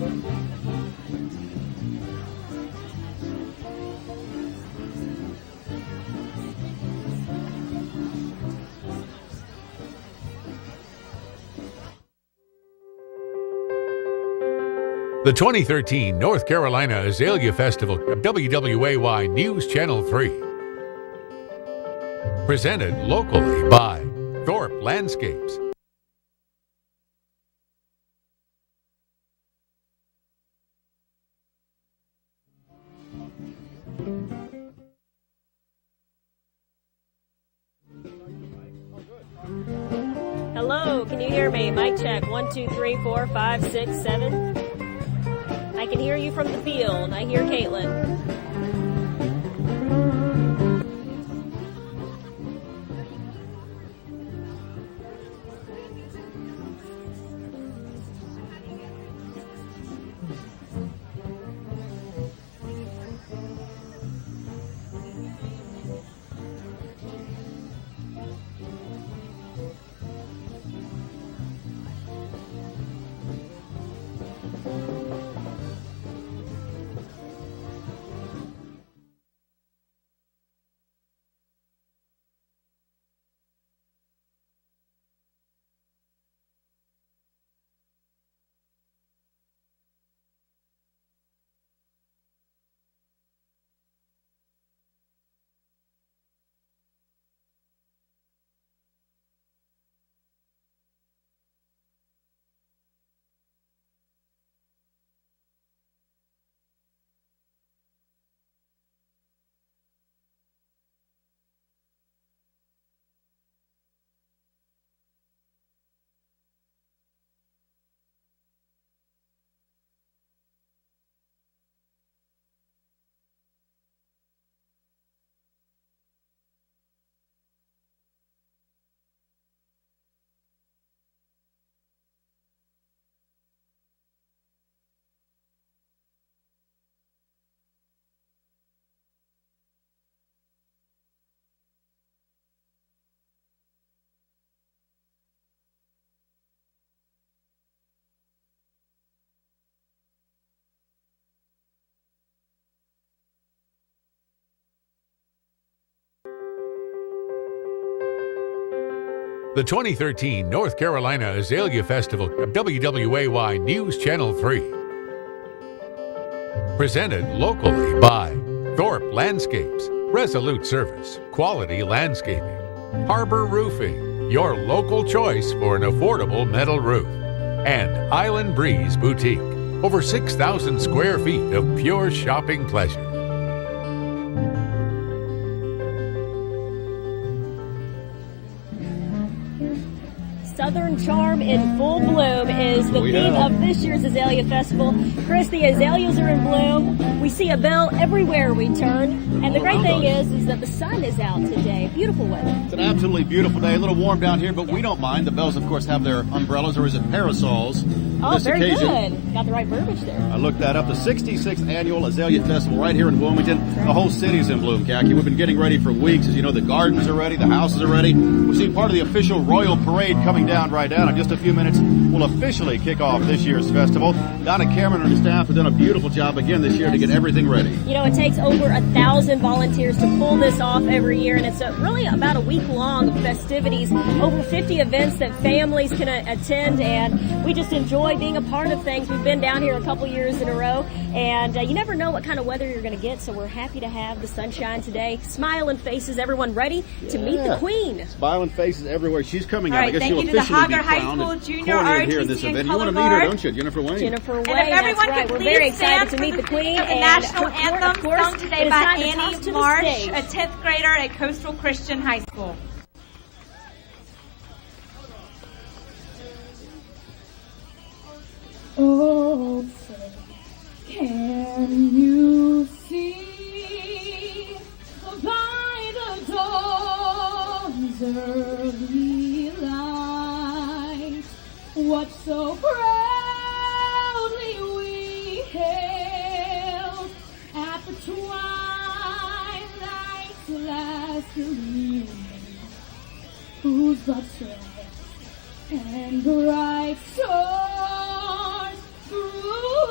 The 2013 North Carolina Azalea Festival of WWAY News Channel 3. Presented locally by Thorpe Landscapes. Hello, can you hear me? Mic check. 1, 2, 3, 4, 5, 6, 7. I can hear you from the field. I hear Caitlin. The 2013 North Carolina Azalea Festival of WWAY News Channel 3. Presented locally by Thorpe Landscapes, Resolute Service, Quality Landscaping, Harbor Roofing, your local choice for an affordable metal roof, and Island Breeze Boutique, over 6,000 square feet of pure shopping pleasure. Southern Charm in full bloom is the theme of this year's Azalea Festival. Chris, the azaleas are in bloom. We see a bell everywhere we turn. And the great thing is that the sun is out today. Beautiful weather. It's an absolutely beautiful day. A little warm down here, but we don't mind. The bells, of course, have their umbrellas, or is it parasols? Oh, this very occasion. good. Got the right verbiage there. I looked that up. The 66th annual Azalea Festival right here in Wilmington. The whole city's in bloom, Khaki. We've been getting ready for weeks. As you know, the gardens are ready, the houses are ready. We've seen part of the official royal parade coming down right now. In just a few minutes, we'll officially kick off this year's festival. Donna Cameron and her staff have done a beautiful job again this year to get everything ready. You know, it takes over 1,000 volunteers to pull this off every year, and it's really about a week long of festivities, over 50 events that families can attend, and we just enjoy being a part of things. We've been down here a couple years in a row, and you never know what kind of weather you're going to get, so we're happy to have the sunshine today. Smiling faces, everyone ready to meet the Queen. Smiling faces everywhere. She's coming out. Right, I guess thank you'll you to the officially be Hager High crowned School and Junior coronated here in ROTC this and event. You Color want to meet her, Guard. don't you? Jennifer Wayne. Jennifer Wayne, And if everyone that's right. could We're please very excited stand to for meet the Queen. singing of the And national of anthem course, sung today it is by time to toss Annie to the Marsh, stage. a 10th grader at Coastal Christian High School. Oh, say, can you see by the dawn's early light what so proudly we hailed at the twilight's last gleaming, whose broad stripes and bright stars through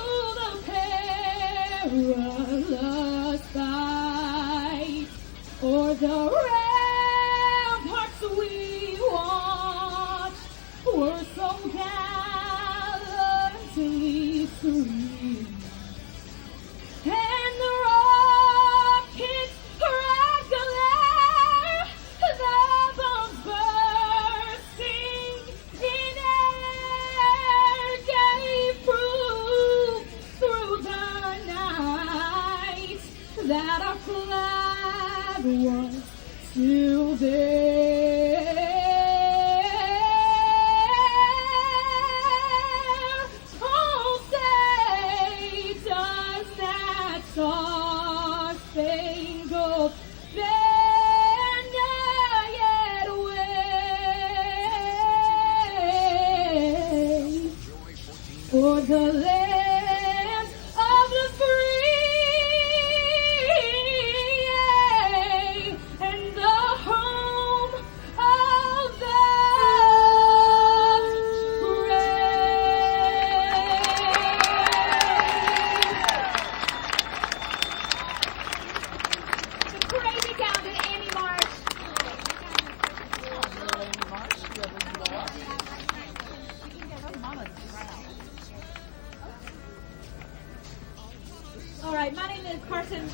right, my name is Carson.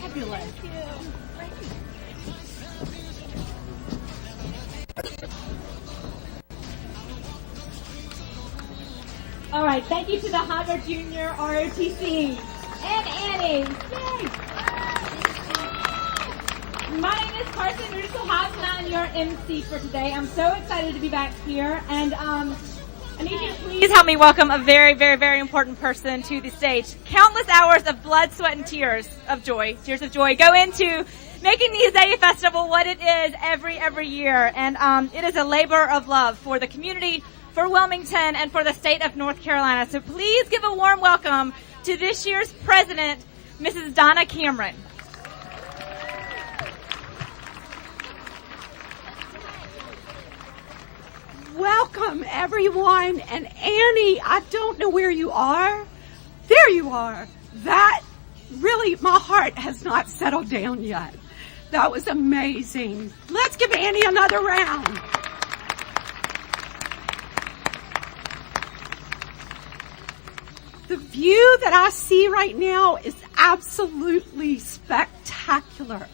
Fabulous. All right, thank you to the Hager Junior ROTC and Annie. Yay! My name is Carson Russell-Haas, and I'm your MC for today. I'm so excited to be back here, and I need you to please help me welcome a very, very, very important person to the stage. Countless hours of blood, sweat, and tears of joy go into making the Azalea Festival what it is every year, and it is a labor of love for the community, for Wilmington, and for the state of North Carolina. So please give a warm welcome to this year's president, Mrs. Donna Cameron. Welcome, everyone. And Annie, I don't know where you are. There you are. That really, my heart has not settled down yet. That was amazing. Let's give Annie another round. The view that I see right now is absolutely spectacular.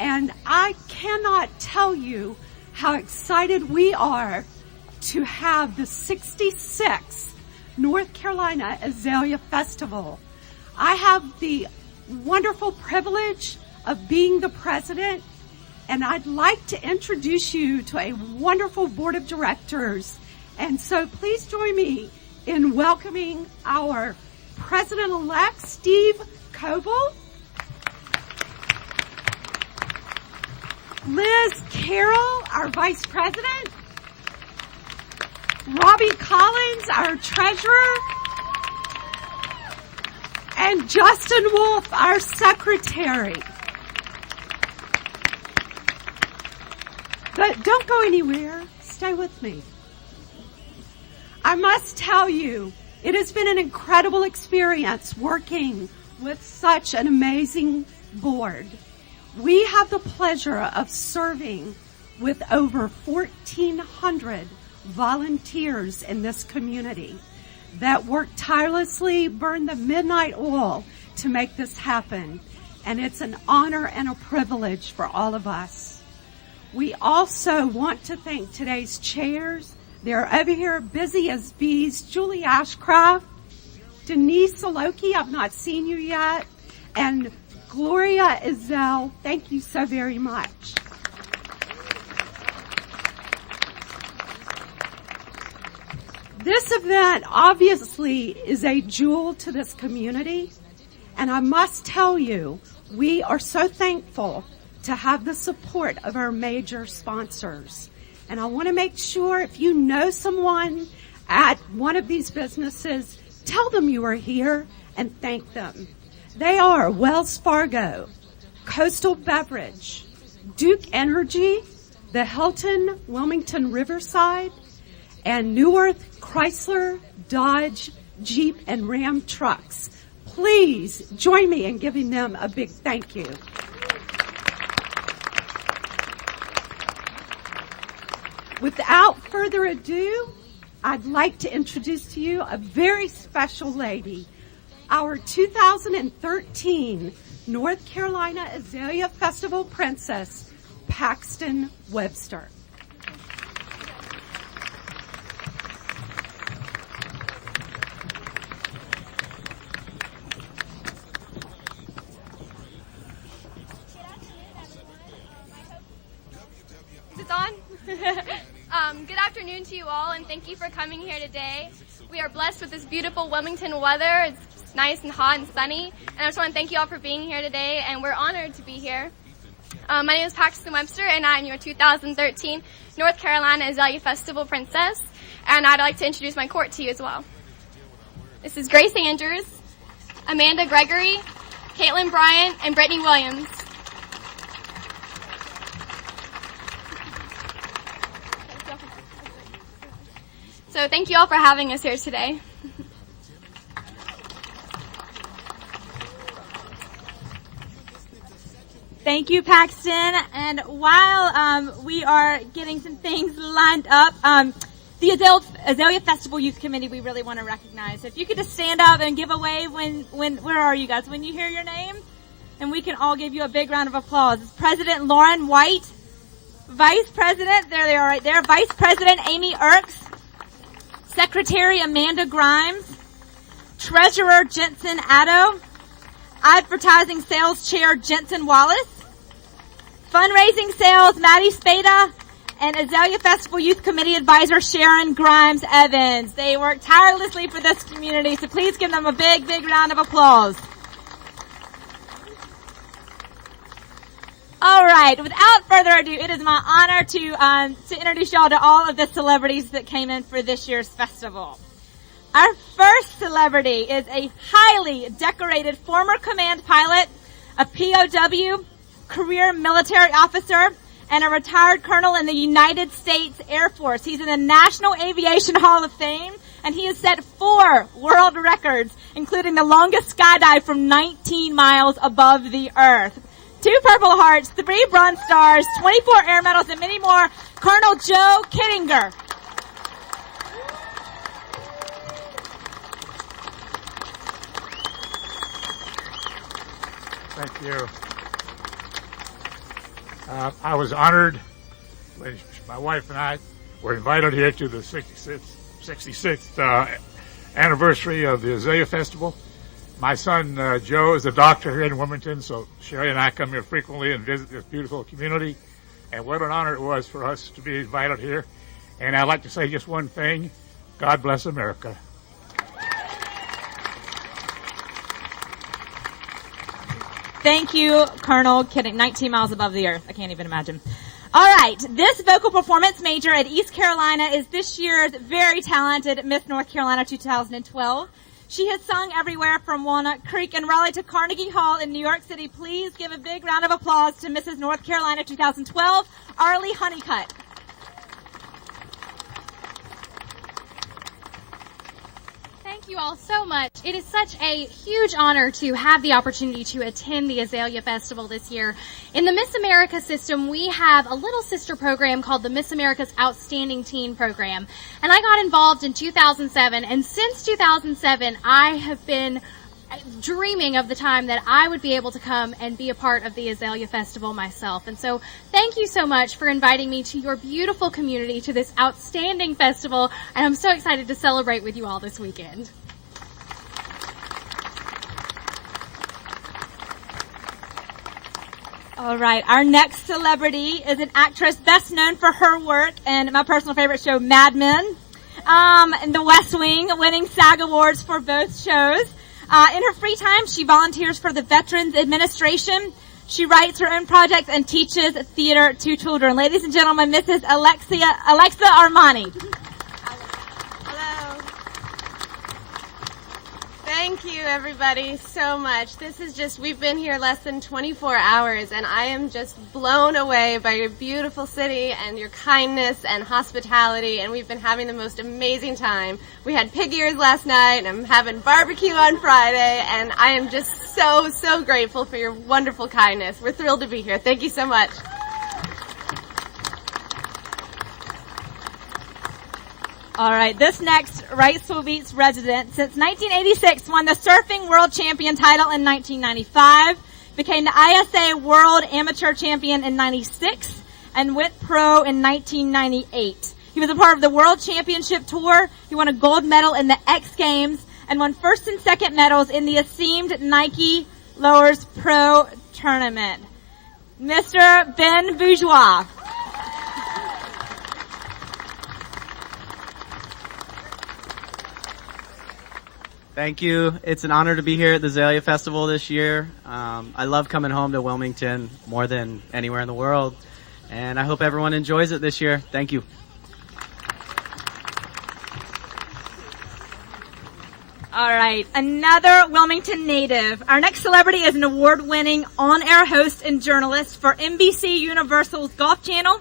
And I cannot tell you how excited we are to have the 66th North Carolina Azalea Festival. I have the wonderful privilege of being the president, and I'd like to introduce you to a wonderful board of directors. And so please join me in welcoming our president-elect, Steve Coble, Liz Carroll, our vice president, Robbie Collins, our treasurer, and Justin Wolf, our secretary. But don't go anywhere. Stay with me. I must tell you, it has been an incredible experience working with such an amazing board. We have the pleasure of serving with over 1,400 volunteers in this community that work tirelessly, burn the midnight oil to make this happen. And it's an honor and a privilege for all of us. We also want to thank today's chairs. They're over here busy as bees. Julie Ashcraft, Denise Saloki, I've not seen you yet, and Gloria Izell, thank you so very much. This event obviously is a jewel to this community, and I must tell you, we are so thankful to have the support of our major sponsors. And I want to make sure if you know someone at one of these businesses, tell them you are here and thank them. They are Wells Fargo, Coastal Beverage, Duke Energy, the Hilton Wilmington Riverside, and Newark Chrysler, Dodge, Jeep, and Ram trucks. Please join me in giving them a big thank you. Without further ado, I'd like to introduce to you a very special lady, our 2013 North Carolina Azalea Festival Princess, Paxton Webster. Is it on? Good afternoon to you all, and thank you for coming here today. We are blessed with this beautiful Wilmington weather. It's nice and hot and sunny, and I just want to thank you all for being here today, and we're honored to be here. My name is Paxton Webster, and I'm your 2013 North Carolina Azalea Festival Princess, and I'd like to introduce my court to you as well. This is Grace Andrews, Amanda Gregory, Caitlin Bryant, and Brittany Williams. So thank you all for having us here today. Thank you, Paxton. And while we are getting some things lined up, The Azalea Festival Youth Committee we really want to recognize. If you could just stand up and give a wave where are you guys? When you hear your name, and we can all give you a big round of applause. It's President Lauren White, Vice President, there they are right there, Vice President Amy Erks, Secretary Amanda Grimes, Treasurer Jensen Addo, Advertising Sales Chair Jensen Wallace, Fundraising Sales Maddie Spada, and Azalea Festival Youth Committee Advisor Sharon Grimes Evans. They work tirelessly for this community, so please give them a big, big round of applause. All right, without further ado, it is my honor to introduce y'all to all of the celebrities that came in for this year's festival. Our first celebrity is a highly decorated former command pilot, a POW, career military officer, and a retired colonel in the United States Air Force. He's in the National Aviation Hall of Fame, and he has set 4 world records, including the longest skydive from 19 miles above the earth. 2 Purple Hearts, 3 Bronze Stars, 24 Air Medals, and many more. Colonel Joe Kittinger. Thank you. I was honored when my wife and I were invited here to the 66th anniversary of the Azalea Festival. My son Joe is a doctor here in Wilmington, so Sherry and I come here frequently and visit this beautiful community. And what an honor it was for us to be invited here. And I'd like to say just one thing: God bless America. Thank you, Colonel Kittinger. 19 miles above the earth. I can't even imagine. All right. This vocal performance major at East Carolina is this year's very talented Miss North Carolina 2012. She has sung everywhere from Walnut Creek and Raleigh to Carnegie Hall in New York City. Please give a big round of applause to Mrs. North Carolina 2012, Arlie Honeycutt. Thank you all so much. It is such a huge honor to have the opportunity to attend the Azalea Festival this year. In the Miss America system, we have a little sister program called the Miss America's Outstanding Teen Program. And I got involved in 2007, and since 2007, I have been dreaming of the time that I would be able to come and be a part of the Azalea Festival myself. And so thank you so much for inviting me to your beautiful community, to this outstanding festival, and I'm so excited to celebrate with you all this weekend. All right, our next celebrity is an actress best known for her work in my personal favorite show, Mad Men, and The West Wing, winning SAG Awards for both shows. In her free time, she volunteers for the Veterans Administration. She writes her own projects and teaches theater to children. Ladies and gentlemen, Mrs. Alexa Armani. Hello. Thank you, everybody, so much. This is just, we've been here less than 24 hours, and I am just blown away by your beautiful city and your kindness and hospitality, and we've been having the most amazing time. We had pig ears last night, and I'm having barbecue on Friday, and I am just so, so grateful for your wonderful kindness. We're thrilled to be here. Thank you so much. All right, this next Wrightsville Beach resident, since 1986, won the Surfing World Champion title in 1995, became the ISA World Amateur Champion in 96, and went pro in 1998. He was a part of the World Championship Tour. He won a gold medal in the X Games and won first and second medals in the esteemed Nike Lowers Pro Tournament. Mr. Ben Bourgeois. Thank you. It's an honor to be here at the Azalea Festival this year. I love coming home to Wilmington more than anywhere in the world, and I hope everyone enjoys it this year. Thank you. All right, another Wilmington native. Our next celebrity is an award-winning on-air host and journalist for NBC Universal's Golf Channel,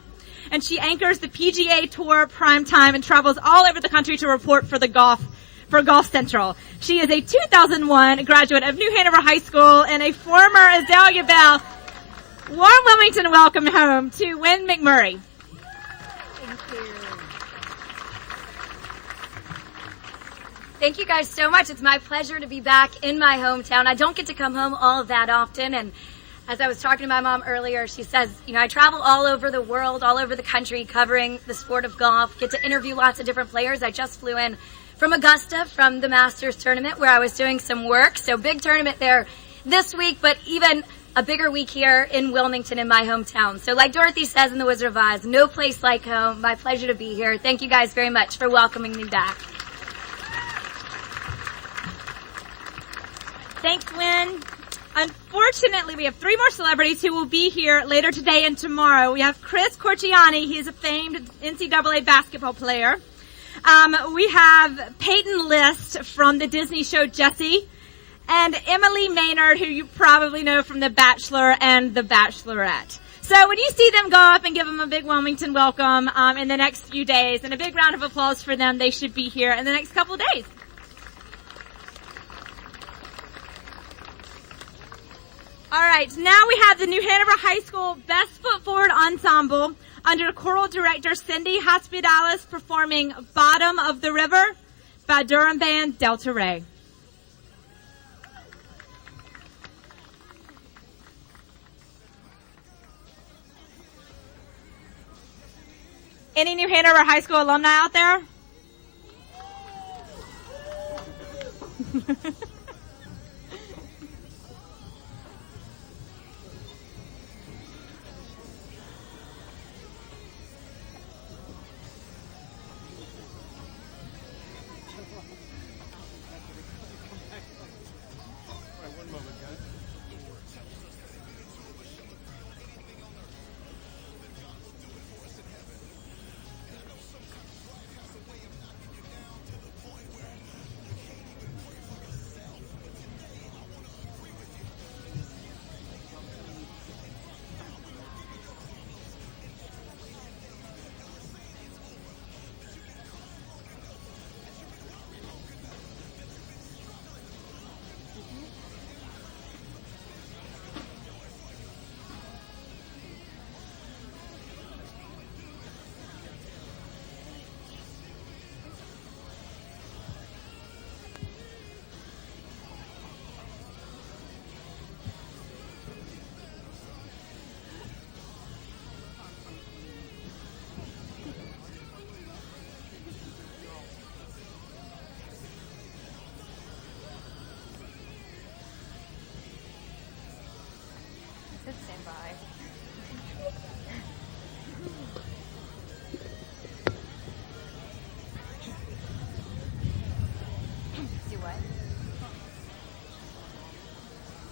and she anchors the PGA Tour Primetime and travels all over the country to report for Golf Central. She is a 2001 graduate of New Hanover High School and a former Azalea Belle. Warm Wilmington welcome home to Wynn McMurray. Thank you. Thank you guys so much. It's my pleasure to be back in my hometown. I don't get to come home all that often, and as I was talking to my mom earlier, she says, I travel all over the world, all over the country, covering the sport of golf, get to interview lots of different players. I just flew in from Augusta from the Masters tournament where I was doing some work. So big tournament there this week, but even a bigger week here in Wilmington in my hometown. So like Dorothy says in The Wizard of Oz, no place like home. My pleasure to be here. Thank you guys very much for welcoming me back. Thanks, Lynn. Unfortunately, we have 3 more celebrities who will be here later today and tomorrow. We have Chris Corchiani. He is a famed NCAA basketball player. We have Peyton List from the Disney show Jessie, and Emily Maynard, who you probably know from The Bachelor and The Bachelorette. So when you see them, go up and give them a big Wilmington welcome in the next few days, and a big round of applause for them. They should be here in the next couple of days. All right, now we have the New Hanover High School Best Foot Forward Ensemble under choral director Cindy Hospitalis performing Bottom of the River by Durham Band Delta Ray. Any New Hanover High School alumni out there?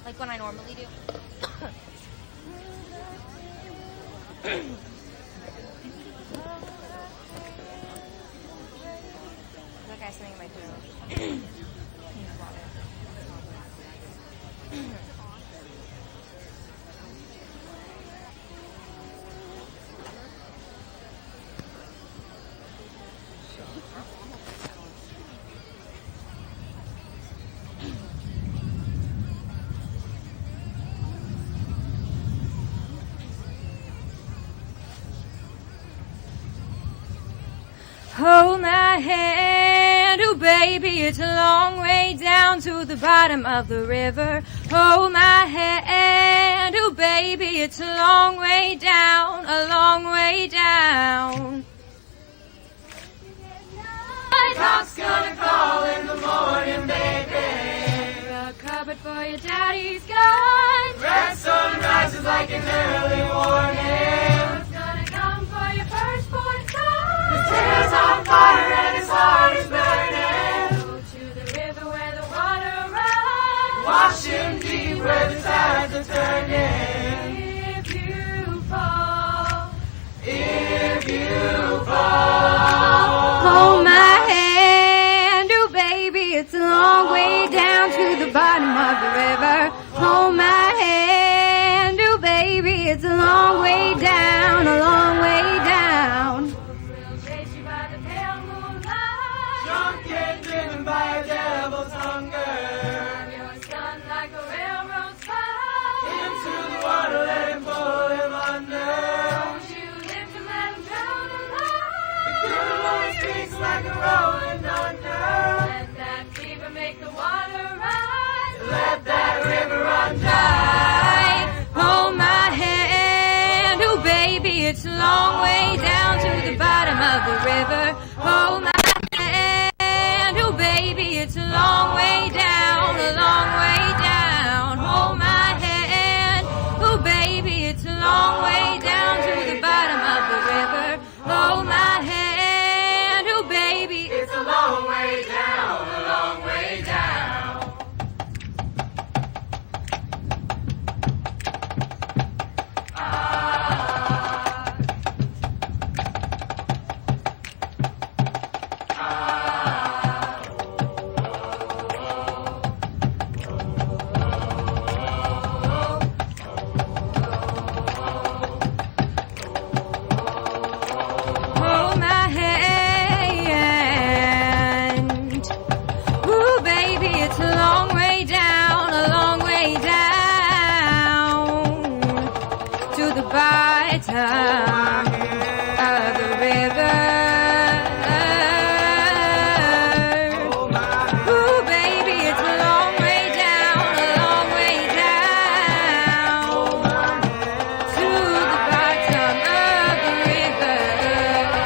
Like when I normally do. Look, I have something in my throat. Hold my hand, oh baby, it's a long way down to the bottom of the river. Hold my hand, oh baby, it's a long way down, a long way down. My cock's gonna call in the morning, baby. A cupboard for your daddy's gone. Red sun rises like an early warning. What's gonna come for your firstborn son? His tail's on fire and his heart is burning. Go to the river where the water runs. Wash him deep where the tides are turning. If you fall, if you fall, hold my hand, oh baby, it's a long way down to the bottom of the river. Hold my hand, oh baby, it's a long way down, a long way down. We'll chase you by the pale moonlight, drunk and driven by a devil's hunger. You're stunned like a railroad spike. Into the water, let him pull him under. Don't you live to let him drown alive. The good Lord speaks like a rolling thunder. Let that let that river run dry. Hold my hand, oh baby, it's a long way down to the bottom of the river. Hold my hand, oh baby, it's a long way down, a long way down. Hold my hand, oh baby, it's a long way down to the bottom of the river. Hold my hand, oh baby, it's a long way down, a long way down. Hold my hand. Ooh, baby, it's a long way down, a long way down to the bottom of the river. Ooh, baby, it's a long way down, a long way down to the bottom of the river.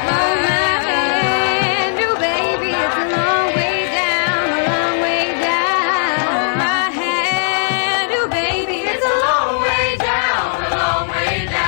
Hold my hand, oh baby, it's a long way down, a long way down. Hold my hand, oh baby, it's a long way down, a long way down.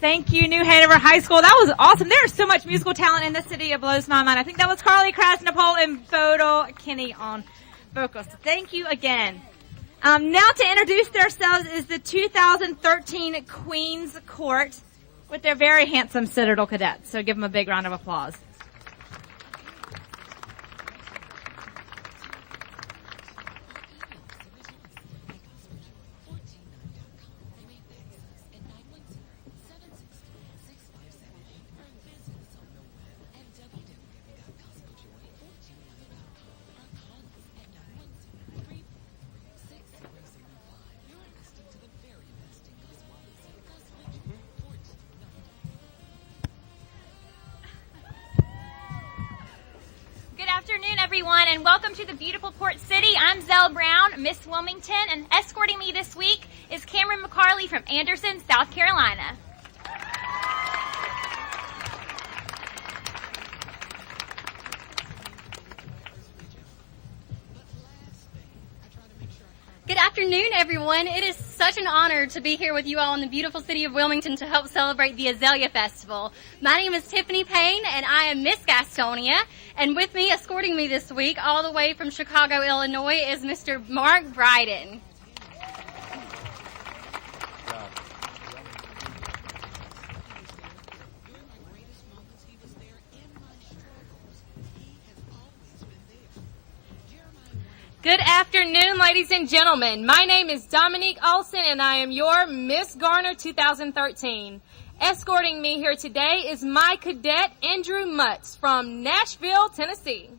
Thank you, New Hanover High School. That was awesome. There's so much musical talent in this city. It blows my mind. I think that was Carly Krasnopol and Bodil Kinney on vocals. So thank you again. Now to introduce themselves is the 2013 Queen's Court with their very handsome Citadel cadets. So give them a big round of applause. Good afternoon, everyone, and welcome to the beautiful Port City. I'm Zell Brown, Miss Wilmington, and escorting me this week is Cameron McCarley from Anderson, South Carolina. Good afternoon, everyone. It is such an honor to be here with you all in the beautiful city of Wilmington to help celebrate the Azalea Festival. My name is Tiffany Payne, and I am Miss Gastonia. And with me, escorting me this week, all the way from Chicago, Illinois, is Mr. Mark Bryden. Good afternoon, ladies and gentlemen. My name is Dominique Olson, and I am your Miss Garner 2013. Escorting me here today is my cadet, Andrew Mutz, from Nashville, Tennessee.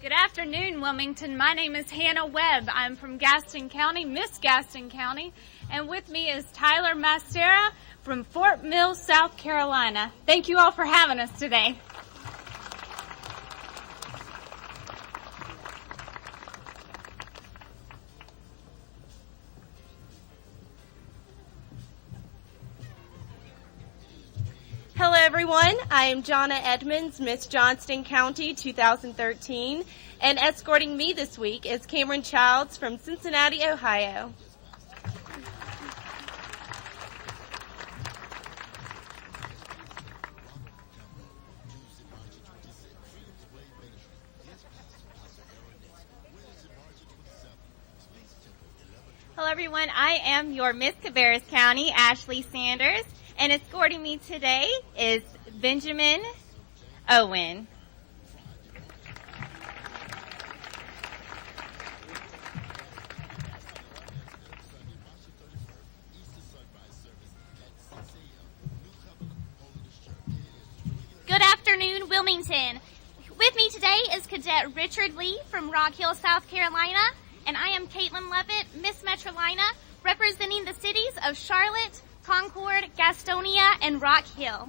Good afternoon, Wilmington. My name is Hannah Webb. I'm from Gaston County, Miss Gaston County, and with me is Tyler Mastera from Fort Mill, South Carolina. Thank you all for having us today. Hello, everyone. I am Jonna Edmonds, Miss Johnston County 2013, and escorting me this week is Cameron Childs from Cincinnati, Ohio. Hello, everyone. I am your Miss Cabarrus County, Ashley Sanders, and escorting me today is Benjamin Owen. Wilmington. With me today is Cadet Richard Lee from Rock Hill, South Carolina, and I am Caitlin Levitt, Miss Metrolina, representing the cities of Charlotte, Concord, Gastonia, and Rock Hill.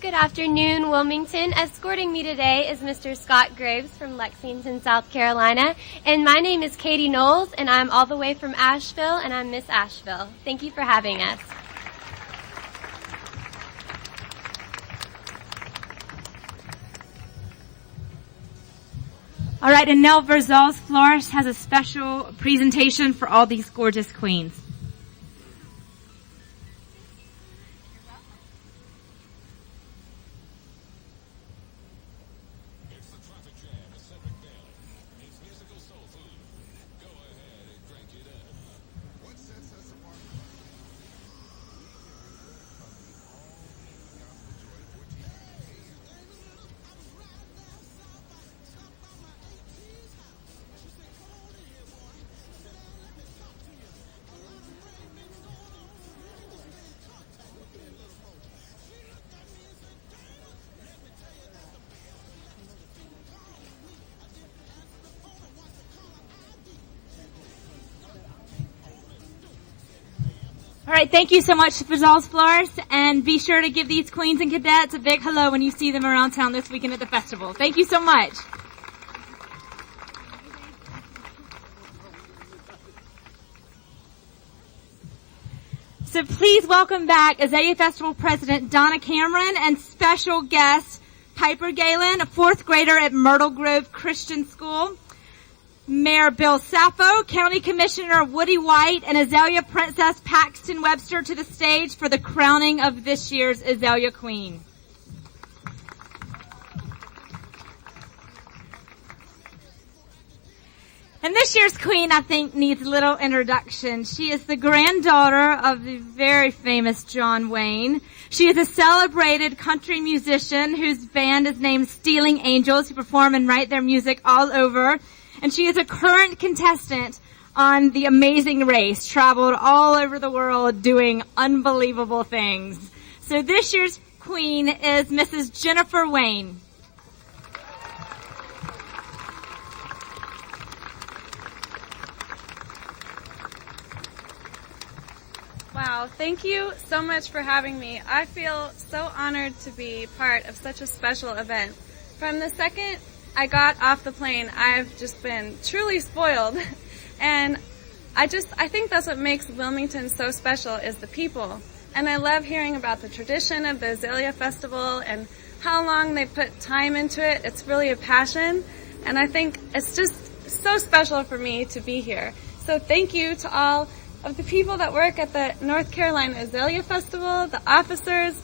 Good afternoon, Wilmington. Escorting me today is Mr. Scott Graves from Lexington, South Carolina. And my name is Katie Knowles, and I'm all the way from Asheville, and I'm Miss Asheville. Thank you for having us. All right, and now Verzal's Florist has a special presentation for all these gorgeous queens. All right, thank you so much to Verzal's Florist, and be sure to give these queens and cadets a big hello when you see them around town this weekend at the festival. Thank you so much. So please welcome back Azalea Festival President Donna Cameron and special guest Piper Galen, a fourth grader at Myrtle Grove Christian School. Mayor Bill Sappho, County Commissioner Woody White, and Azalea Princess Paxton Webster to the stage for the crowning of this year's Azalea Queen. And this year's queen, I think, needs little introduction. She is the granddaughter of the very famous John Wayne. She is a celebrated country musician whose band is named Stealing Angels, who perform and write their music all over. And she is a current contestant on The Amazing Race, traveled all over the world doing unbelievable things. So this year's queen is Mrs. Jennifer Wayne. Wow, thank you so much for having me. I feel so honored to be part of such a special event. From the second I got off the plane, I've just been truly spoiled. And I think that's what makes Wilmington so special is the people. And I love hearing about the tradition of the Azalea Festival and how long they put time into it. It's really a passion. And I think it's just so special for me to be here. So thank you to all of the people that work at the North Carolina Azalea Festival, the officers,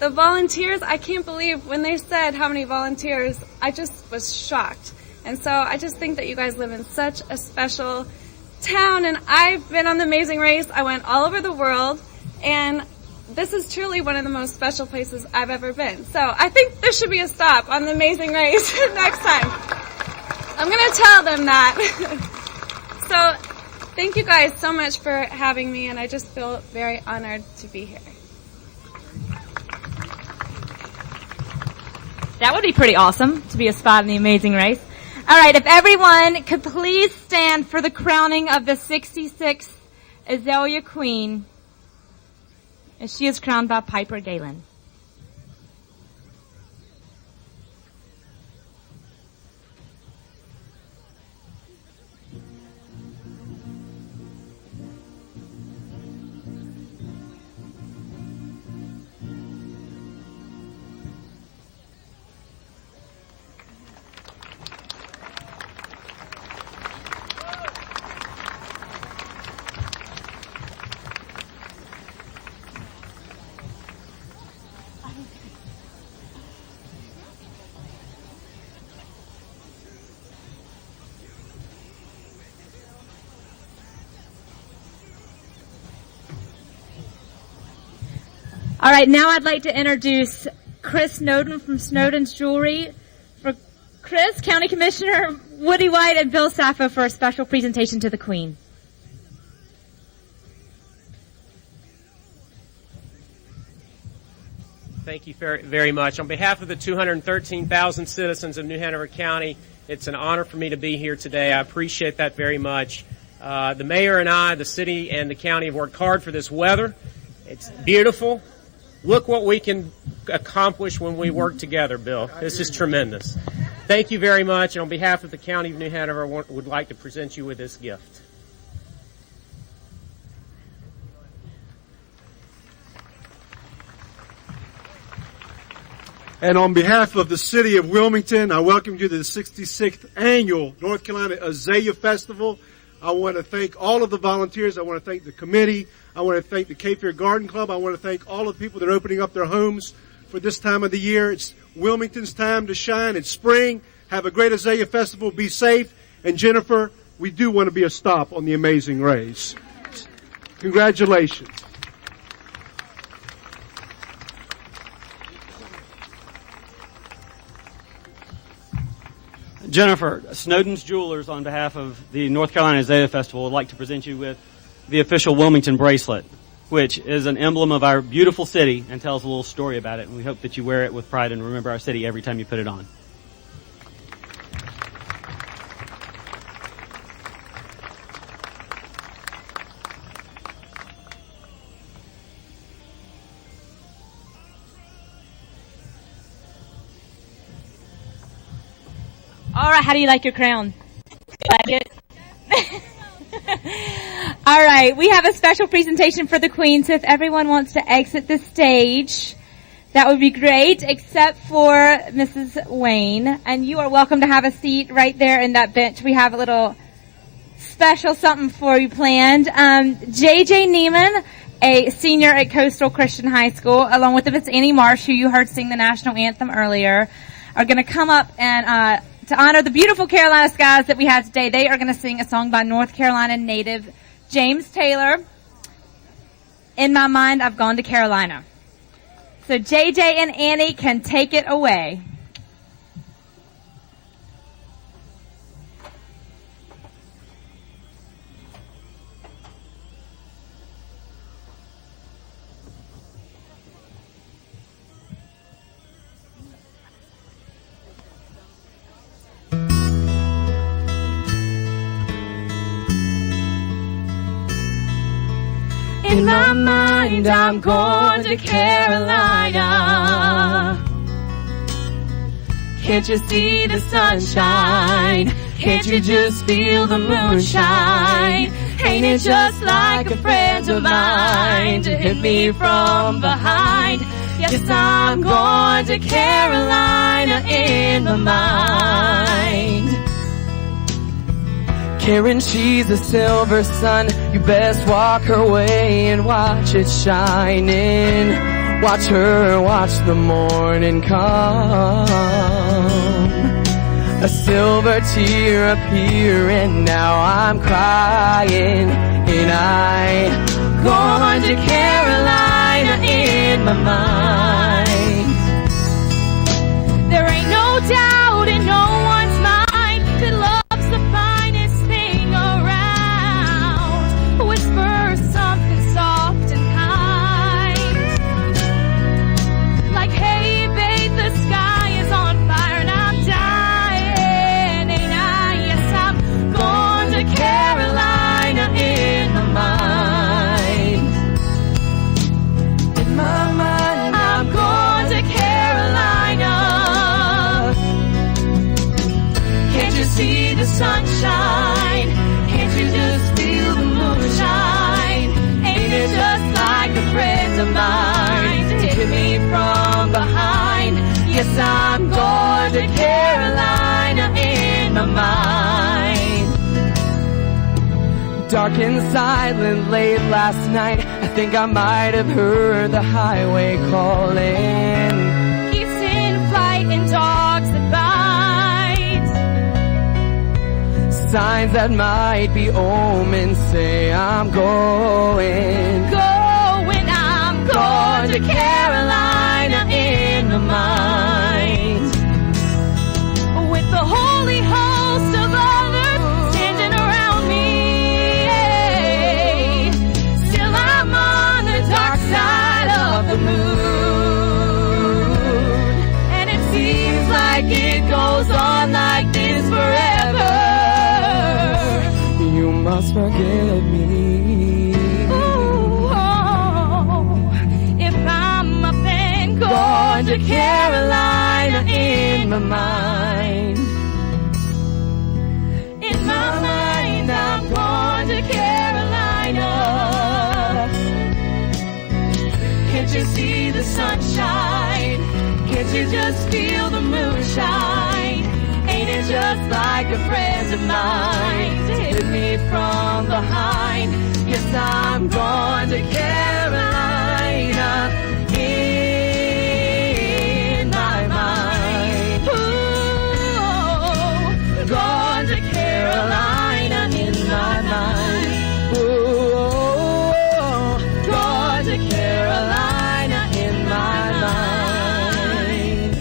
the volunteers. I can't believe when they said how many volunteers, I just was shocked. And so I just think that you guys live in such a special town, and I've been on The Amazing Race. I went all over the world, and this is truly one of the most special places I've ever been. So I think there should be a stop on The Amazing Race next time. I'm going to tell them that. So thank you guys so much for having me, and I just feel very honored to be here. That would be pretty awesome to be a spot in The Amazing Race. All right, if everyone could please stand for the crowning of the 66th Azalea Queen, as she is crowned by Piper Galen. All right, now I'd like to introduce Chris Snowden from Snowden's Jewelry. For Chris, County Commissioner Woody White and Bill Sappho for a special presentation to the Queen. Thank you very much. On behalf of the 213,000 citizens of New Hanover County, it's an honor for me to be here today. I appreciate that very much. The mayor and I, the city and the county have worked hard for this weather. It's beautiful. Look what we can accomplish when we work together, Bill. This is tremendous. Thank you very much. And on behalf of the county of New Hanover, I would like to present you with this gift. And on behalf of the city of Wilmington, I welcome you to the 66th annual North Carolina Azalea Festival. I want to thank all of the volunteers. I want to thank the committee. I want to thank the Cape Fear Garden Club. I want to thank all of the people that are opening up their homes for this time of the year. It's Wilmington's time to shine. It's spring. Have a great Azalea Festival. Be safe. And Jennifer, we do want to be a stop on the Amazing Race. Congratulations. Jennifer, Snowden's Jewelers, on behalf of the North Carolina Azalea Festival, would like to present you with the official Wilmington bracelet, which is an emblem of our beautiful city and tells a little story about it. And we hope that you wear it with pride and remember our city every time you put it on. All right, how do you like your crown? Like it? All right, we have a special presentation for the Queen, so if everyone wants to exit the stage, that would be great, except for Mrs. Wayne. And you are welcome to have a seat right there in that bench. We have a little special something for you planned. J.J. Neiman, a senior at Coastal Christian High School, along with Miss Annie Marsh, who you heard sing the national anthem earlier, are going to come up and to honor the beautiful Carolina skies that we have today. They are going to sing a song by North Carolina native James Taylor. In my mind, I've gone to Carolina. So JJ and Annie can take it away. In my mind, I'm going to Carolina. Can't you see the sunshine? Can't you just feel the moonshine? Ain't it just like a friend of mine to hit me from behind? Yes, I'm going to Carolina in my mind. Karen, she's a silver sun. You best walk her way and watch it shining. Watch her watch the morning come. A silver tear appear and now I'm crying. And I'm going to Carolina in my mind. There ain't no doubt in no one's mind that love's the finest thing around. Whisper something soft and kind, like, hey babe, the sky is on fire and I'm dying, ain't I? Yes, I'm going to Carolina in my mind. In my mind, I'm going to Carolina. Can't you see the sunshine? Can't you just feel the moonshine? Ain't it just like a friend of mine to hit me from behind? Yes, I'm going to Carolina in my mind. dark and silent late last night. I think I might have heard the highway calling. Geese in flight and dogs that bite. Signs that might be omens say I'm going. I'm going to Carolina in my mind. With the holy host of And it seems like it goes on like this forever. You must forgive me. Oh, if I'm up and Going to Carolina in my mind. in my mind, I'm going to Carolina. Can't you see the sunshine? Can't you just feel the moonshine? Ain't it just like a friend of mine to hit me from behind? Yes, I'm going to Carolina in my mind. Ooh, Going to Carolina in my mind. Ooh, going to Carolina in my mind.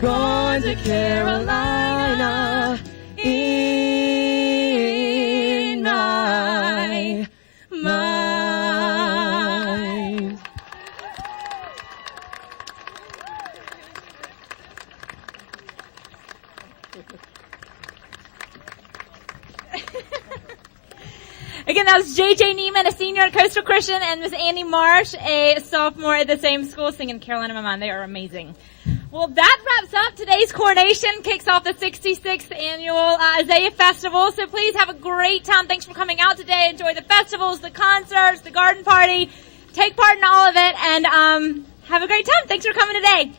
Going to Carolina in my mind. Again, that was J.J. Neiman, a senior at Coastal Christian, and Miss Annie Marsh, a sophomore at the same school, singing Carolina in My Mind. They are amazing. Well, that wraps up today's coronation, kicks off the 66th annual Azalea Festival. So please have a great time. Thanks for coming out today. Enjoy the festivals, the concerts, the garden party. Take part in all of it, and have a great time. Thanks for coming today.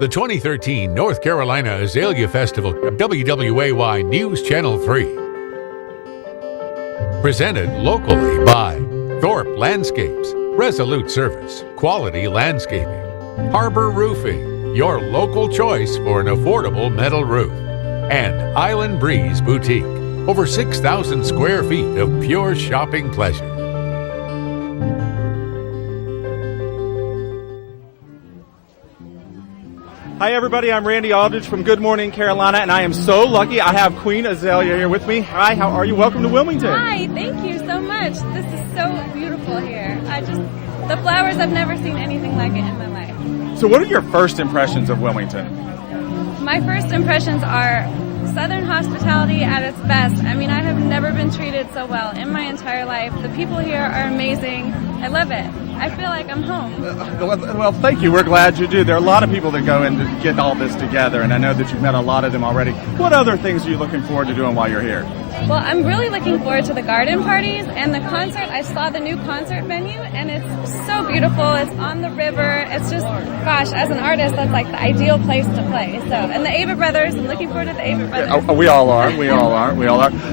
The 2013 North Carolina Azalea Festival of WWAY News Channel 3. Presented locally by Thorpe Landscapes, Resolute Service, Quality Landscaping, Harbor Roofing, your local choice for an affordable metal roof, and Island Breeze Boutique, over 6,000 square feet of pure shopping pleasure. Hi everybody, I'm Randy Aldridge from Good Morning Carolina, and I am so lucky I have Queen Azalea here with me. Hi, how are you? Welcome to Wilmington. Hi, thank you so much. This is so beautiful here. The flowers, I've never seen anything like it in my life. So what are your first impressions of Wilmington? My first impressions are Southern hospitality at its best. I mean, I have never been treated so well in my entire life. The people here are amazing, I love it. I feel like I'm home. Well, thank you. We're glad you do. There are a lot of people that go in to get all this together, and I know that you've met a lot of them already. What other things are you looking forward to doing while you're here? Well, I'm really looking forward to the garden parties and the concert. I saw the new concert venue, and it's so beautiful. It's on the river. It's just, gosh, as an artist, that's like the ideal place to play. So, and the Ava Brothers, I'm looking forward to the Ava Brothers. We all are.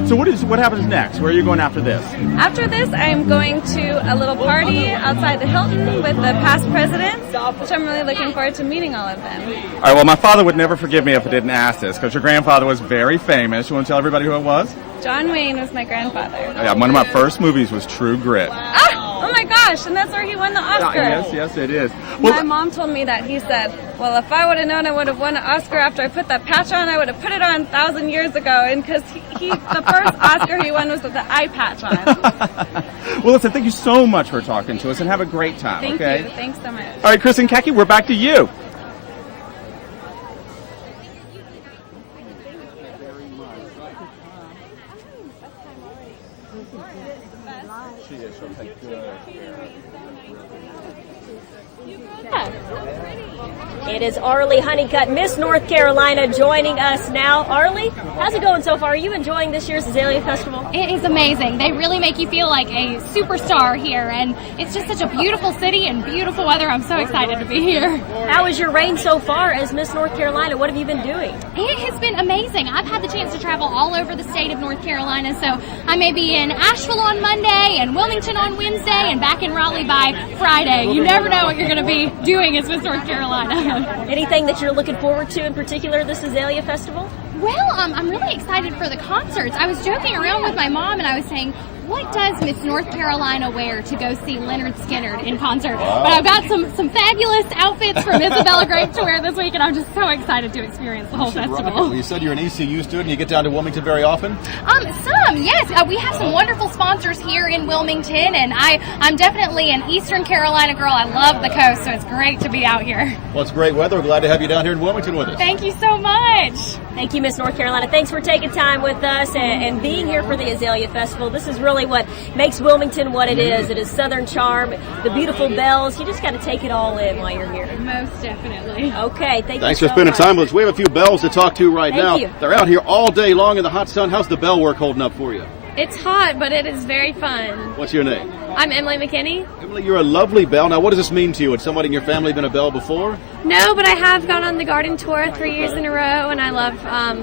So what happens next? Where are you going after this? After this, I'm going to a little party outside the Hilton with the past presidents, which I'm really looking forward to meeting all of them. All right, well, my father would never forgive me if I didn't ask this, because your grandfather was very famous. You want to tell everybody who it was? John Wayne was my grandfather. Yeah, one of my first movies was True Grit. Ah! Oh my gosh, and that's where he won the Oscar. Yes, it is. Well, my mom told me that. He said, well, if I would have known I would have won an Oscar after I put that patch on, I would have put it on 1,000 years ago. And because the first Oscar he won was with the eye patch on. Well, listen, thank you so much for talking to us, and have a great time, Thank okay? you. Thanks so much. All right, Chris and Kaki, we're back to you. It is Arlie Honeycutt, Miss North Carolina, joining us now. Arlie, how's it going so far? Are you enjoying this year's Azalea Festival? It is amazing. They really make you feel like a superstar here, and it's just such a beautiful city and beautiful weather. I'm so excited to be here. How is your reign so far as Miss North Carolina? What have you been doing? It has been amazing. I've had the chance to travel all over the state of North Carolina, so I may be in Asheville on Monday and Wilmington on Wednesday and back in Raleigh by Friday. You never know what you're going to be doing as Miss North Carolina. Anything that you're looking forward to in particular this Azalea Festival? Well, I'm really excited for the concerts. I was joking around with my mom and I was saying, what does Miss North Carolina wear to go see Leonard Skinner in concert? Wow. But I've got some fabulous outfits from Isabella Grape to wear this week, and I'm just so excited to experience the whole festival. Well, you said you're an ECU student. You get down to Wilmington very often? Yes. We have some wonderful sponsors here in Wilmington, and I'm definitely an Eastern Carolina girl. I love the coast, so it's great to be out here. Well, it's great weather. We're glad to have you down here in Wilmington with us. Thank you so much. Thank you, Miss North Carolina. Thanks for taking time with us and being here for the Azalea Festival. This is really what makes Wilmington what it is. It is Southern charm, the beautiful bells. You just got to take it all in while you're here. Most definitely. Okay, Thanks for spending time with us. We have a few bells to talk to right now. You. They're out here all day long in the hot sun. How's the bell work holding up for you? It's hot, but it is very fun. What's your name? I'm Emily McKinney. Emily, you're a lovely belle. Now, what does this mean to you? Had somebody in your family been a belle before? No, but I have gone on the garden tour 3 years in a row, and I love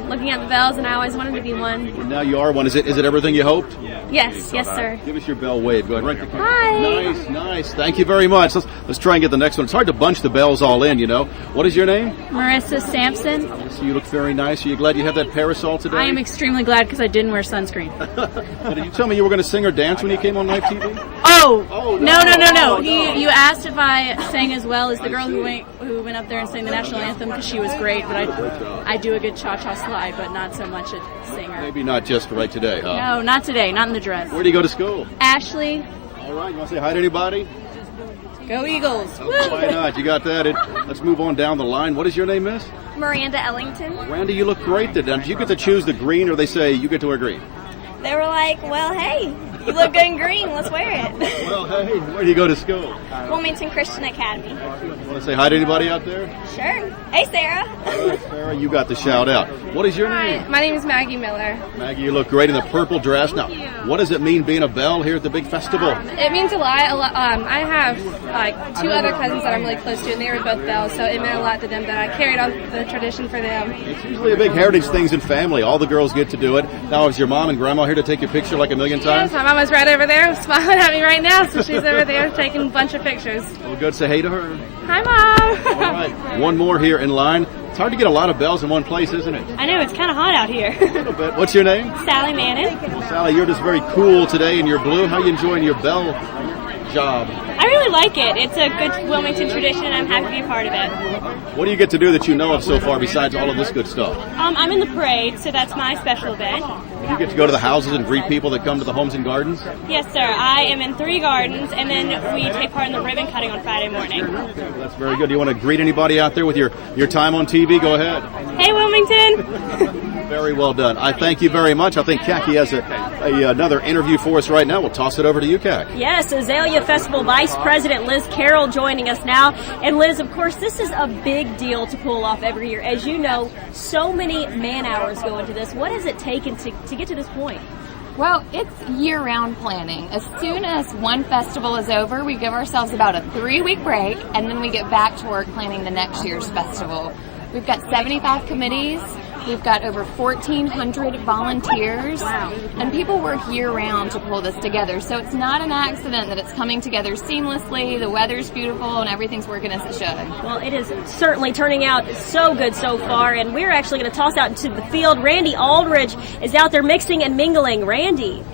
looking at the bells, and I always wanted to be one. Well, now you are one. Is it everything you hoped? Yes, sir. Give us your bell wave. Go ahead, right the camera. Hi. Nice. Thank you very much. Let's try and get the next one. It's hard to bunch the bells all in, you know. What is your name? Marissa Sampson. So you look very nice. Are you glad you have that parasol today? I am extremely glad because I didn't wear sunscreen. Well, did you tell me you were going to sing or dance when you came on live TV? No. You asked if I sang as well as the girl who went up there and sang the national anthem because she was great, but I do a good cha-cha slide, but not so much a singer. Maybe not just right today, huh? No, not today, not in the dress. Where do you go to school? Ashley. All right, you want to say hi to anybody? Go Eagles. Oh, why not? You got that. Let's move on down the line. What is your name, miss? Miranda Ellington. Randy, you look great today. Do you get to choose the green, or they say you get to wear green? They were like, well, hey, you look good in green. Let's wear it. Well, hey, where do you go to school? Wilmington Christian Academy. Want to say hi to anybody out there? Sure. Hey, Sarah. All right, Sarah, you got the shout out. What is your name? My name is Maggie Miller. Maggie, you look great in the purple dress. Now, what does it mean being a belle here at the big festival? It means a lot. I have like 2 other cousins that I'm really close to, and they were both bells, so it meant a lot to them that I carried on the tradition for them. It's usually a big heritage things in family. All the girls get to do it. Now, is your mom and grandma here to take your picture like a million times? Yes, my mama's right over there smiling at me right now, so she's over there taking a bunch of pictures. Well, good. Say hey to her. Hi, Mom. All right. One more here in line. It's hard to get a lot of bells in one place, isn't it? I know, it's kind of hot out here. A little bit. What's your name? Sally Mannon. Well, Sally, you're just very cool today in your blue. How are you enjoying your bell job? I really like it. It's a good Wilmington tradition, and I'm happy to be a part of it. What do you get to do that you know of so far besides all of this good stuff? I'm in the parade, so that's my special event. You get to go to the houses and greet people that come to the homes and gardens? Yes, sir. I am in 3 gardens, and then we take part in the ribbon cutting on Friday morning. That's very good. Do you want to greet anybody out there with your time on TV? Go ahead. Hey, Wilmington. Very well done. I thank you very much. I think Khaki has another interview for us right now. We'll toss it over to you, Khaki. Yes, Azalea Festival Vice President Liz Carroll joining us now. And Liz, of course, this is a big deal to pull off every year. As you know, so many man-hours go into this. What has it taken to get to this point? Well, it's year-round planning. As soon as one festival is over, we give ourselves about a 3-week break, and then we get back to work planning the next year's festival. We've got 75 committees. We've got over 1,400 volunteers, and people work year-round to pull this together. So it's not an accident that it's coming together seamlessly. The weather's beautiful, and everything's working as it should. Well, it is certainly turning out so good so far, and we're actually going to toss out into the field. Randy Aldridge is out there mixing and mingling. Randy.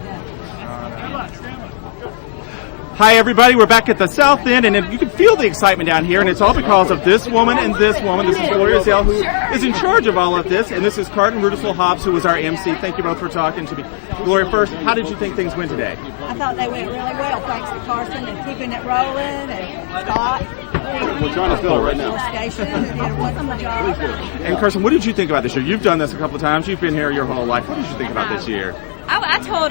Hi, everybody. We're back at the South End, and you can feel the excitement down here, and it's all because of this woman and this woman. This is Gloria Zell, who is in charge of all of this, and this is Carton Rudisill-Hobbs, who was our MC. Thank you both for talking to me. Gloria, first, how did you think things went today? I thought they went really well, thanks to Carson and keeping it rolling, and Scott. We're trying to fill it right now. And Carson, what did you think about this year? You've done this a couple of times. You've been here your whole life. What did you think about this year? I told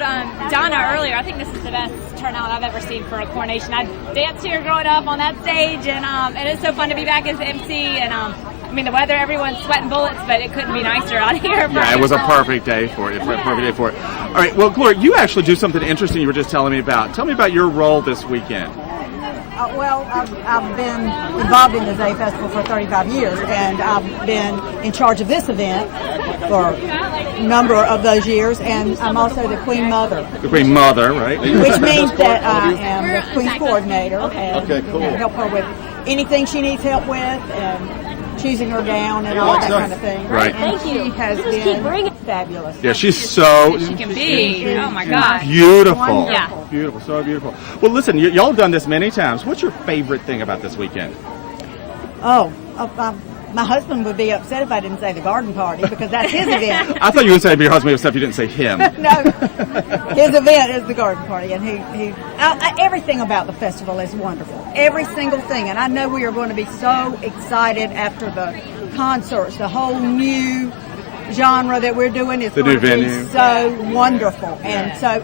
Donna earlier, I think this is the best turnout I've ever seen for a coronation. I danced here growing up on that stage, and it's so fun to be back as the MC. And I mean, the weather, everyone's sweating bullets, but it couldn't be nicer out here. Yeah, it was a perfect day for it. All right, well, Gloria, you actually do something interesting you were just telling me about. Tell me about your role this weekend. Well, I've been involved in the Azalea Festival for 35 years, and I've been in charge of this event for a number of those years, and I'm also the Queen Mother. The Queen Mother, right? Which means that I am the Queen's coordinator, and cool. help her with anything she needs help with, and choosing her gown and all that kind of thing. Right. And she has been fabulous. Yeah, she's so She can be. Oh my gosh. Beautiful. Yeah. Beautiful, so beautiful. Well, listen, y'all have done this many times. What's your favorite thing about this weekend? My husband would be upset if I didn't say the garden party, because that's his event. I thought you were going to say your husband, except you didn't say him. No, his event is the garden party, and everything about the festival is wonderful. Every single thing, and I know we are going to be so excited after the concerts. The whole new genre that we're doing is going to be so wonderful, and so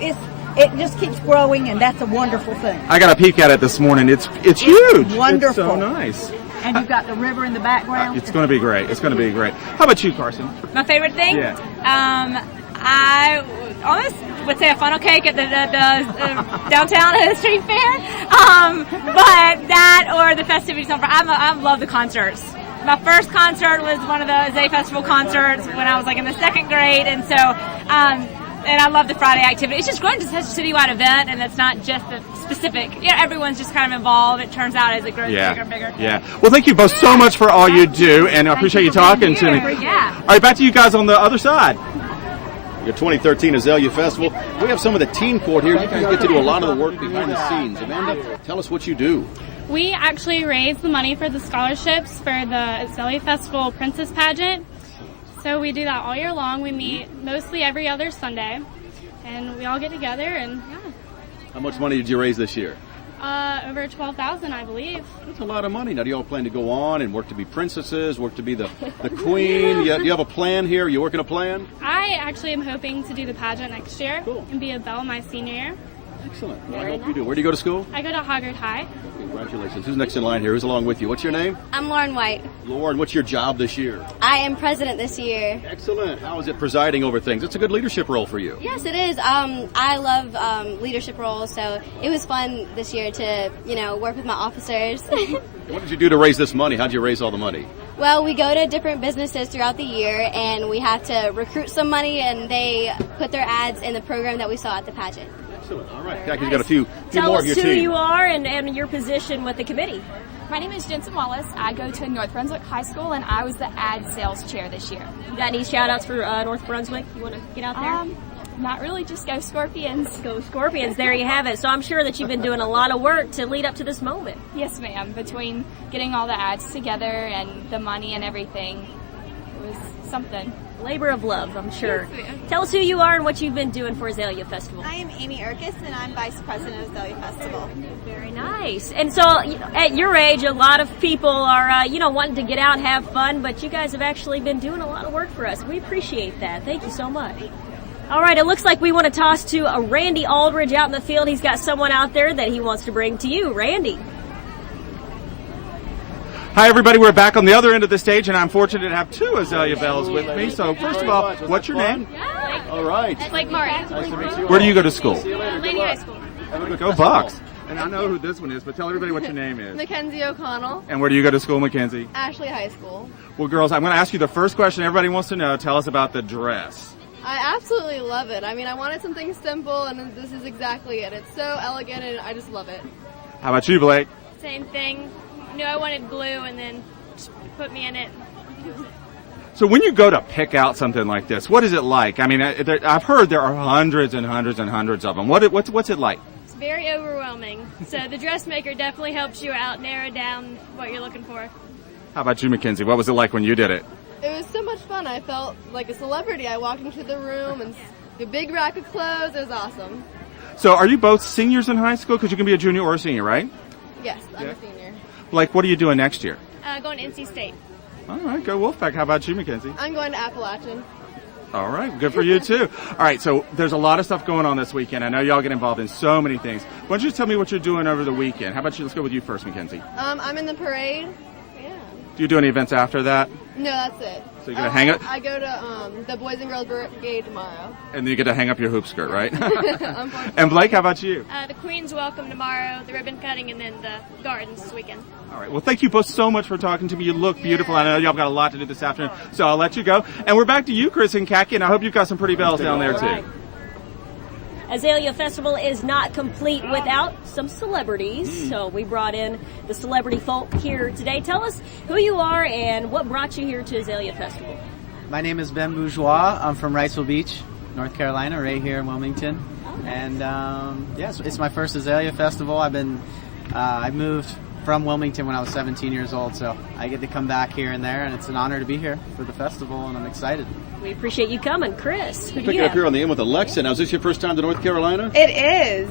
it just keeps growing, and that's a wonderful thing. I got a peek at it this morning. It's huge. Wonderful. It's so nice. And you've got the river in the background. It's going to be great. It's going to be great. How about you, Carson? My favorite thing? Yeah. I almost would say a funnel cake at the downtown street fair. But that or the festivities on Friday. I love the concerts. My first concert was one of the Azalea Festival concerts when I was in the second grade, and so and I love the Friday activity. It's just grown to such a citywide event, and it's not just the specific. Everyone's just kind of involved. It turns out as it grows bigger and bigger. Yeah. Well, thank you both so much for all you do, and I appreciate you talking to me. Yeah. All right, back to you guys on the other side. Your 2013 Azalea Festival. We have some of the teen court here. You guys get to do a lot of the work behind the scenes. Amanda, tell us what you do. We actually raise the money for the scholarships for the Azalea Festival Princess Pageant. So we do that all year long. We meet mostly every other Sunday, and we all get together, and How much money did you raise this year? over $12,000, I believe. That's a lot of money. Now, do you all plan to go on and work to be princesses, work to be the queen? You have a plan here? Are you working a plan? I actually am hoping to do the pageant next year and be a belle my senior year. Excellent. Well, I hope you do. Where do you go to school? I go to Hoggard High. Congratulations. Who's next in line here? Who's along with you? What's your name? I'm Lauren White. Lauren, what's your job this year? I am president this year. Excellent. How is it presiding over things? It's a good leadership role for you. Yes, it is. I love leadership roles, so it was fun this year to, work with my officers. What did you do to raise this money? How did you raise all the money? Well, we go to different businesses throughout the year, and we have to recruit some money, and they put their ads in the program that we saw at the pageant. Excellent. All right. Kaki's got a few Tell more us of your who team. you are and your position with the committee. My name is Jensen Wallace. I go to North Brunswick High School, and I was the ad sales chair this year. You got any shout-outs for North Brunswick? You want to get out there? Not really, just go Scorpions. Go Scorpions. There you have it. So I'm sure that you've been doing a lot of work to lead up to this moment. Yes, ma'am. Between getting all the ads together and the money and everything, was something. Labor of love, I'm sure. Tell us who you are and what you've been doing for Azalea Festival. I am Amy Urkis, and I'm Vice President of Azalea Festival. Very nice. And so, at your age, a lot of people are, wanting to get out and have fun, but you guys have actually been doing a lot of work for us. We appreciate that. Thank you so much. All right, it looks like we want to toss to Randy Aldridge out in the field. He's got someone out there that he wants to bring to you. Randy. Hi, everybody. We're back on the other end of the stage, and I'm fortunate to have two Azalea Bells with me. So, first of all, what's your name? All right. Blake Martin. Nice to meet you. Where do you go to school? Laney High School. Go Bucks. And I know who this one is, but tell everybody what your name is. Mackenzie O'Connell. And where do you go to school, Mackenzie? Ashley High School. Well, girls, I'm going to ask you the first question everybody wants to know. Tell us about the dress. I absolutely love it. I mean, I wanted something simple, and this is exactly it. It's so elegant, and I just love it. How about you, Blake? Same thing. I wanted blue, and then put me in it. So when you go to pick out something like this, what is it like? I mean, I've heard there are hundreds and hundreds and hundreds of them. What's it like? It's very overwhelming. So the dressmaker definitely helps you out, narrow down what you're looking for. How about you, Mackenzie? What was it like when you did it? It was so much fun. I felt like a celebrity. I walked into the room, and the big rack of clothes. It was awesome. So are you both seniors in high school? Because you can be a junior or a senior, right? Yes, I'm a senior. Like, what are you doing next year? Going to NC State. All right, go Wolfpack. How about you, Mackenzie? I'm going to Appalachian. All right, good for you, too. All right, so there's a lot of stuff going on this weekend. I know y'all get involved in so many things. Why don't you tell me what you're doing over the weekend? How about you? Let's go with you first, Mackenzie. I'm in the parade. Do you do any events after that? No, that's it. So you're going to hang it? I go to the Boys and Girls Brigade tomorrow. And then you get to hang up your hoop skirt, right? Unfortunately. And Blake, how about you? The Queen's welcome tomorrow, the ribbon cutting, and then the gardens this weekend. All right. Well, thank you both so much for talking to me. You look beautiful. I know y'all got a lot to do this afternoon, so I'll let you go. And we're back to you, Chris and Khaki, and I hope you've got some pretty bells down there, too. Azalea Festival is not complete without some celebrities, so we brought in the celebrity folk here today. Tell us who you are and what brought you here to Azalea Festival. My name is Ben Bourgeois. I'm from Wrightsville Beach, North Carolina, right here in Wilmington. And yes, it's my first Azalea Festival. I moved from Wilmington when I was 17 years old, so I get to come back here and there, and it's an honor to be here for the festival, and I'm excited. We appreciate you coming. Chris, who do Picking you up have? here on the end with Alexa. Now, is this your first time to North Carolina? It is,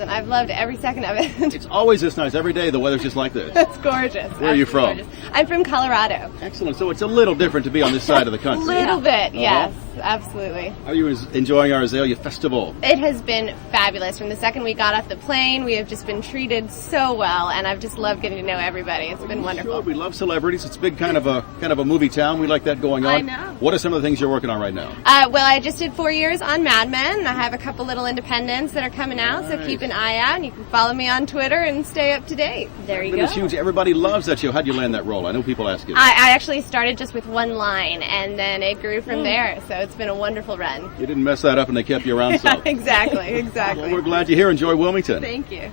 and I've loved every second of it. It's always this nice. Every day the weather's just like this. It's gorgeous. Where are you from? Gorgeous. I'm from Colorado. Excellent. So it's a little different to be on this side of the country. A little bit, yes, absolutely. Are you enjoying our Azalea Festival? It has been fabulous. From the second we got off the plane, we have just been treated so well, and I've just loved getting to know everybody. It's been wonderful. Sure, we love celebrities. It's big kind of a movie town. We like that going on. I know. What are some of the things you're working on right now? Well, I just did 4 years on Mad Men. I have a couple little independents that are coming out, so keep an eye out, and you can follow me on Twitter and stay up to date. There you It's huge. Everybody loves that show. How'd you land that role? I know people ask you. I actually started just with one line, and then it grew from there, so it's been a wonderful run. You didn't mess that up, and they kept you around some. Exactly. Well, we're glad you're here. Enjoy Wilmington. Thank you.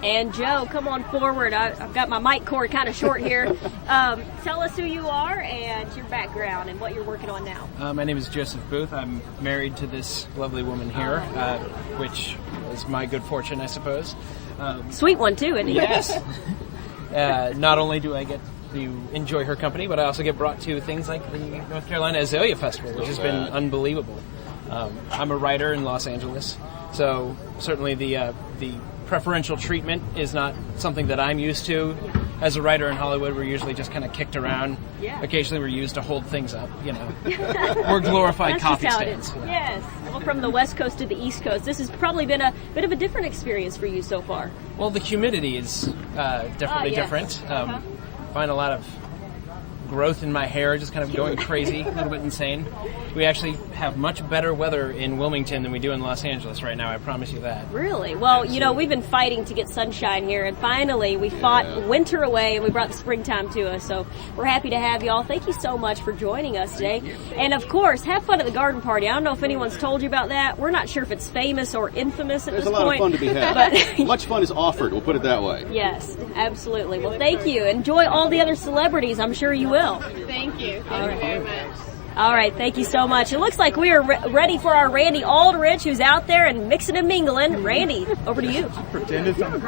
And Joe, come on forward. I've got my mic cord kind of short here. Tell us who you are and your background and what you're working on now. My name is Joseph Booth. I'm married to this lovely woman here, which is my good fortune, I suppose. Sweet one, too, isn't he? Yes. Not only do I get to enjoy her company, but I also get brought to things like the North Carolina Azalea Festival, which has been unbelievable. I'm a writer in Los Angeles, so certainly the preferential treatment is not something that I'm used to. As a writer in Hollywood, we're usually just kind of kicked around. Yeah. Occasionally we're used to hold things up, We're glorified That's coffee just how it stands. is. Yes. Well, from the West Coast to the East Coast, this has probably been a bit of a different experience for you so far. Well, the humidity is definitely yes. different. Find a lot of growth in my hair, just kind of going crazy, a little bit insane. We actually have much better weather in Wilmington than we do in Los Angeles right now, I promise you that. Really? Well, we've been fighting to get sunshine here, and finally we fought winter away, and we brought the springtime to us. So we're happy to have y'all. Thank you so much for joining us today. And, of course, have fun at the garden party. I don't know if anyone's told you about that. We're not sure if it's famous or infamous at There's this a lot point. of fun to be had. But Much fun is offered, we'll put it that way. yes, absolutely. Well, thank you. Enjoy all the other celebrities. I'm sure you will. Thank you. Thank you very much. All right, thank you so much. It looks like we are ready for our Randy Aldridge, who's out there and mixing and mingling. Randy, over to you. Pretend it's on.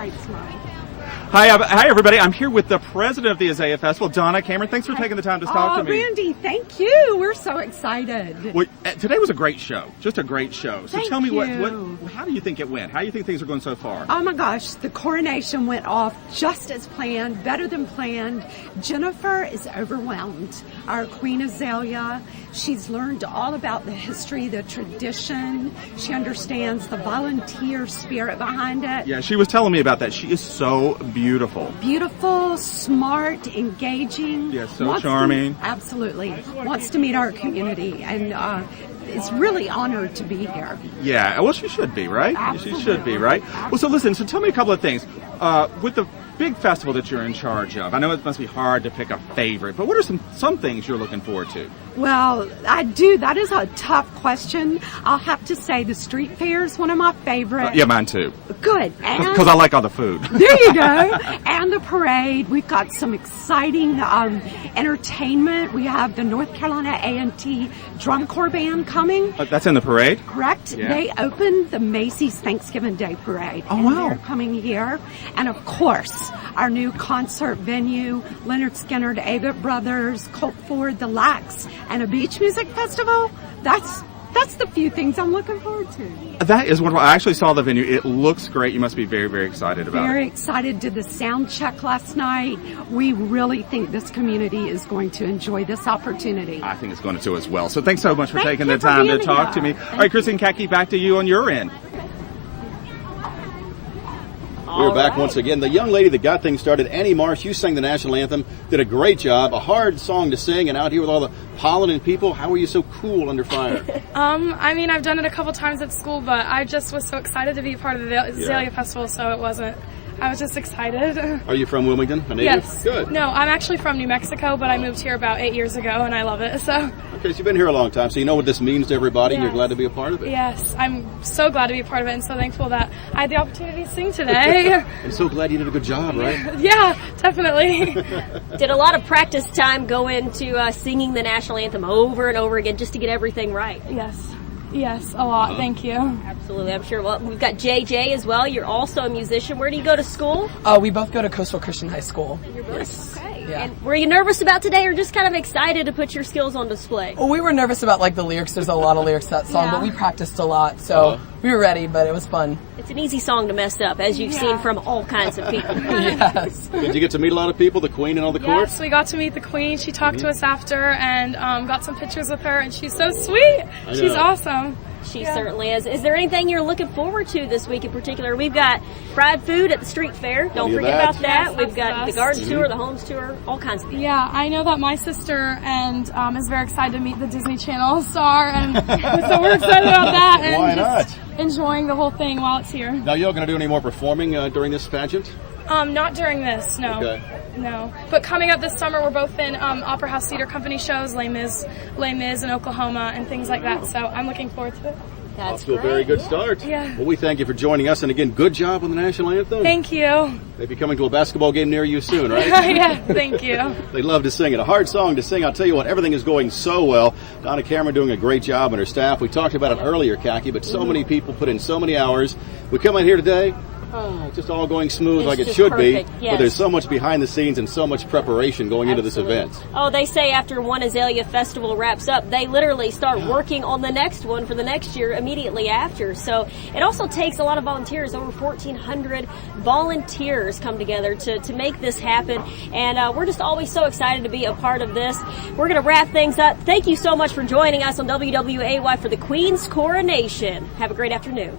Hi, everybody. I'm here with the president of the Azalea Festival, Donna Cameron. Thanks for taking the time to talk to me. Randy, thank you. We're so excited. Well, today was a great show, just a great show. So tell me, you. how do you think it went? How do you think things are going so far? Oh my gosh, the coronation went off just as planned, better than planned. Jennifer is overwhelmed. Our Queen Azalea, she's learned all about the history, the tradition. She understands the volunteer spirit behind it. Yeah, she was telling me about that. She is so beautiful. Beautiful, smart, engaging. Yeah, so charming. Absolutely. Wants to meet our community and is really honored to be here. Yeah, well, she should be, right? Absolutely. She should be, right? Well, so listen, so tell me a couple of things. With the big festival that you're in charge of, I know it must be hard to pick a favorite, but what are some things you're looking forward to? Well, I do. That is a tough question. I'll have to say the street fair is one of my favorites. Yeah, mine too. Good. Because I like all the food. There you go. And the parade. We've got some exciting entertainment. We have the North Carolina A&T Drum Corps Band coming. That's in the parade? Correct. Yeah. They opened the Macy's Thanksgiving Day Parade. Oh, and wow. They're coming here. And of course, our new concert venue, Leonard Skinner, the Avett Brothers, Colt Ford, the Lax, and a beach music festival. That's the few things I'm looking forward to. That is wonderful. I actually saw the venue. It looks great. You must be very, very excited about Very it. excited. Did the sound check last night. We really think this community is going to enjoy this opportunity. I think it's going to as well. So thanks so much for Thank taking you the for time to being talk to here. me. All right, Kristen Kaki, back to you on your end. We're back once again. The young lady that got things started, Annie Marsh, you sang the national anthem, did a great job. A hard song to sing, and out here with all the pollen and people, how were you so cool under fire? I mean, I've done it a couple times at school, but I just was so excited to be a part of the Azalea Festival, so I was just excited. Are you from Wilmington? A native? Yes. Good. No, I'm actually from New Mexico, but I moved here about 8 years ago, and I love it, so. Okay, so you've been here a long time, so you know what this means to everybody, and you're Yes. glad to be a part of it. Yes, I'm so glad to be a part of it, and so thankful that I had the opportunity to sing today. I'm so glad you did a good job, right? Yeah, definitely. Did a lot of practice time go into singing the national anthem over and over again just to get everything right? Yes, a lot. Thank you. Absolutely, I'm sure. Well, we've got JJ as well. You're also a musician. Where do you go to school? We both go to Coastal Christian High School. You're both okay. Yeah. And were you nervous about today, or just kind of excited to put your skills on display? Well, we were nervous about the lyrics. There's a lot of lyrics to that song, but we practiced a lot, so we were ready. But it was fun. It's an easy song to mess up, as you've seen from all kinds of people. Yes. Did you get to meet a lot of people, the Queen and all the court? Yes, we got to meet the Queen. She talked to us after and got some pictures with her, and she's so sweet. She's awesome. She certainly is. Is there anything you're looking forward to this week in particular? We've got fried food at the street fair. Don't forget about that. Yes, We've got the garden best. tour, the homes tour, all kinds of things. Yeah, I know that my sister and is very excited to meet the Disney Channel star, and so we're excited about that. And Why just enjoying the whole thing while it's here. Now, you're going to do any more performing during this pageant? Not during this, no. Okay. No. But coming up this summer, we're both in Opera House Theater Company shows, Les Mis in Oklahoma, and things like that. So I'm looking forward to it. Off to a very good start. Yeah. Well, we thank you for joining us, and again, good job on the national anthem. Thank you. Maybe coming to a basketball game near you soon, right? Yeah, thank you. They love to sing it. A hard song to sing. I'll tell you what, everything is going so well. Donna Cameron doing a great job, and her staff. We talked about it earlier, Kaki, but so many people put in so many hours. We come in here today, just all going smooth like it just should perfect, be. yes. But there's so much behind the scenes and so much preparation going into this event. Oh, they say after one Azalea Festival wraps up, they literally start working on the next one for the next year immediately after. So it also takes a lot of volunteers. Over 1,400 volunteers come together to make this happen. And we're just always so excited to be a part of this. We're going to wrap things up. Thank you so much for joining us on WWAY for the Queen's Coronation. Have a great afternoon.